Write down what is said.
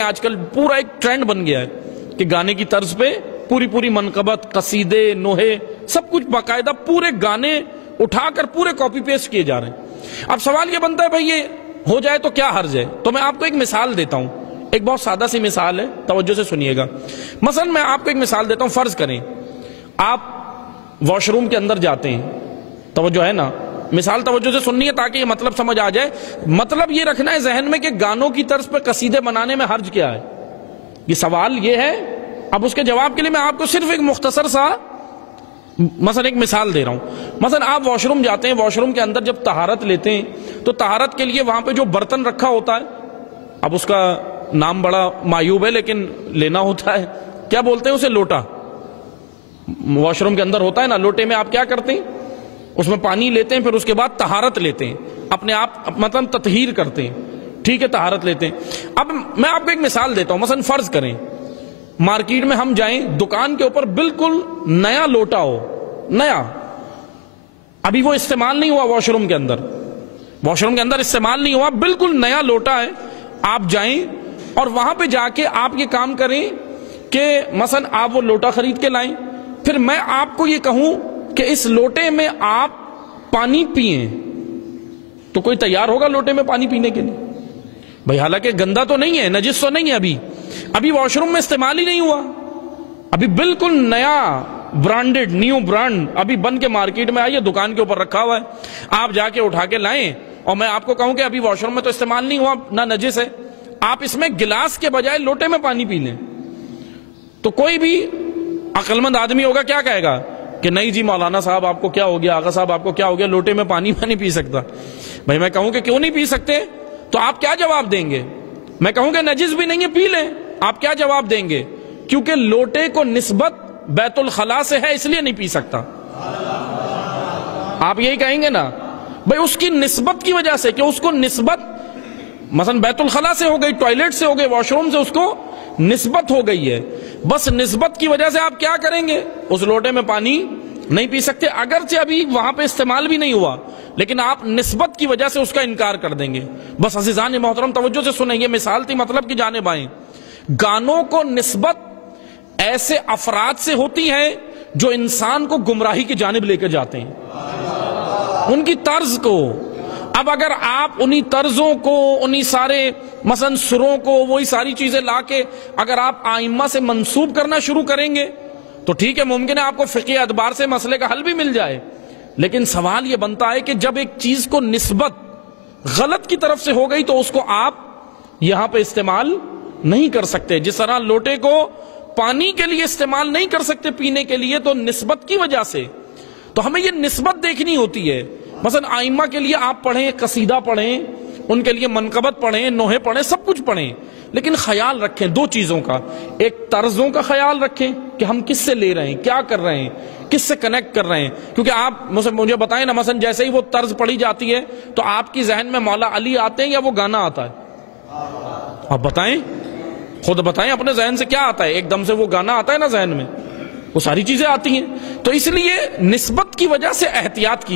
آج کل پورا ایک ٹرینڈ بن گیا ہے کہ گانے کی طرز پہ پوری منقبت، قصیدے، نوحے، سب کچھ باقاعدہ پورے گانے اٹھا کر پورے کاپی پیسٹ کیے جا رہے ہیں۔ اب سوال یہ بنتا ہے بھائی یہ ہو جائے تو کیا حرج ہے؟ تو میں آپ کو ایک مثال دیتا ہوں، ایک بہت سادہ سی مثال ہے، توجہ سے سنیے گا۔ مثلا میں آپ کو ایک مثال دیتا ہوں، فرض کریں آپ واش روم کے اندر جاتے ہیں، توجہ ہے نا، مثال توجہ سے سننی ہے تاکہ یہ مطلب سمجھ آ جائے۔ مطلب یہ رکھنا ہے ذہن میں کہ گانوں کی طرز پہ قصیدے بنانے میں حرج کیا ہے، یہ سوال یہ ہے۔ اب اس کے جواب کے لیے میں آپ کو صرف ایک مختصر سا مثلا ایک مثال دے رہا ہوں۔ مثلا آپ واش روم جاتے ہیں، واش روم کے اندر جب طہارت لیتے ہیں تو طہارت کے لیے وہاں پہ جو برتن رکھا ہوتا ہے، اب اس کا نام بڑا معیوب ہے لیکن لینا ہوتا ہے، کیا بولتے ہیں اسے؟ لوٹا۔ واش روم کے اندر ہوتا ہے نا، لوٹے میں آپ کیا کرتے ہیں؟ اس میں پانی لیتے ہیں، پھر اس کے بعد طہارت لیتے ہیں، اپنے آپ مطلب تطہیر کرتے ہیں، ٹھیک ہے، طہارت لیتے ہیں۔ اب میں آپ کو ایک مثال دیتا ہوں، مثلا فرض کریں مارکیٹ میں ہم جائیں، دکان کے اوپر بالکل نیا لوٹا ہو، نیا، ابھی وہ استعمال نہیں ہوا، واش روم کے اندر استعمال نہیں ہوا، بالکل نیا لوٹا ہے۔ آپ جائیں اور وہاں پہ جا کے آپ یہ کام کریں کہ مثلا آپ وہ لوٹا خرید کے لائیں، پھر میں آپ کو یہ کہوں کہ اس لوٹے میں آپ پانی پئیں، تو کوئی تیار ہوگا لوٹے میں پانی پینے کے لیے؟ بھئی حالانکہ گندا تو نہیں ہے، نجس تو نہیں ہے، ابھی واش روم میں استعمال ہی نہیں ہوا، ابھی بالکل نیا برانڈڈ، نیو برانڈ ابھی بن کے مارکیٹ میں آئی ہے، دکان کے اوپر رکھا ہوا ہے، آپ جا کے اٹھا کے لائیں اور میں آپ کو کہوں کہ ابھی واش روم میں تو استعمال نہیں ہوا، نہ نجس ہے، آپ اس میں گلاس کے بجائے لوٹے میں پانی پی لیں، تو کوئی بھی عقل مند آدمی ہوگا کیا کہے گا کہ نہیں جی مولانا صاحب آپ کو کیا ہو گیا، آقا صاحب آپ کو کیا ہو گیا، لوٹے میں پانی میں نہیں پی سکتا۔ بھائی میں کہوں کہ کیوں نہیں پی سکتے تو آپ کیا جواب دیں گے؟ میں کہوں کہ نجس بھی نہیں ہے، پی لیں، آپ کیا جواب دیں گے؟ کیونکہ لوٹے کو نسبت بیت الخلا سے ہے اس لیے نہیں پی سکتا، آپ یہی کہیں گے نا؟ بھائی اس کی نسبت کی وجہ سے کہ اس کو نسبت مثلا بیت الخلا سے ہو گئی، ٹوائلٹ سے ہو گئی، واش روم سے اس کو نسبت ہو گئی ہے، بس نسبت کی وجہ سے آپ کیا کریں گے؟ اس لوٹے میں پانی نہیں پی سکتے، اگرچہ ابھی وہاں پہ استعمال بھی نہیں ہوا، لیکن آپ نسبت کی وجہ سے اس کا انکار کر دیں گے۔ بس عزیزان محترم توجہ سے سنیں، یہ مثال تھی مطلب کی جانب آئیں۔ گانوں کو نسبت ایسے افراد سے ہوتی ہے جو انسان کو گمراہی کی جانب لے کے جاتے ہیں، ان کی طرز کو۔ اب اگر آپ انہی طرزوں کو، انہی سارے مثلا سروں کو، وہی ساری چیزیں لا کے اگر آپ آئمہ سے منسوب کرنا شروع کریں گے تو ٹھیک ہے، ممکن ہے آپ کو فقہی اعتبار سے مسئلے کا حل بھی مل جائے، لیکن سوال یہ بنتا ہے کہ جب ایک چیز کو نسبت غلط کی طرف سے ہو گئی تو اس کو آپ یہاں پہ استعمال نہیں کر سکتے۔ جس طرح لوٹے کو پانی کے لیے استعمال نہیں کر سکتے پینے کے لیے، تو نسبت کی وجہ سے تو ہمیں یہ نسبت دیکھنی ہوتی ہے۔ مثلا آئمہ کے لیے آپ پڑھیں، قصیدہ پڑھیں، ان کے لیے منقبت پڑھیں، نوحے پڑھیں، سب کچھ پڑھیں، لیکن خیال رکھیں دو چیزوں کا، ایک طرزوں کا خیال رکھیں کہ ہم کس سے لے رہے ہیں، کیا کر رہے ہیں، کس سے کنیکٹ کر رہے ہیں، کیونکہ آپ مجھے بتائیں نا، مثلا جیسے ہی وہ طرز پڑھی جاتی ہے تو آپ کی ذہن میں مولا علی آتے ہیں یا وہ گانا آتا ہے؟ آپ بتائیں، خود بتائیں اپنے ذہن سے کیا آتا ہے؟ ایک دم سے وہ گانا آتا ہے نا ذہن میں، وہ ساری چیزیں آتی ہیں۔ تو اس لیے نسبت کی وجہ سے احتیاط کی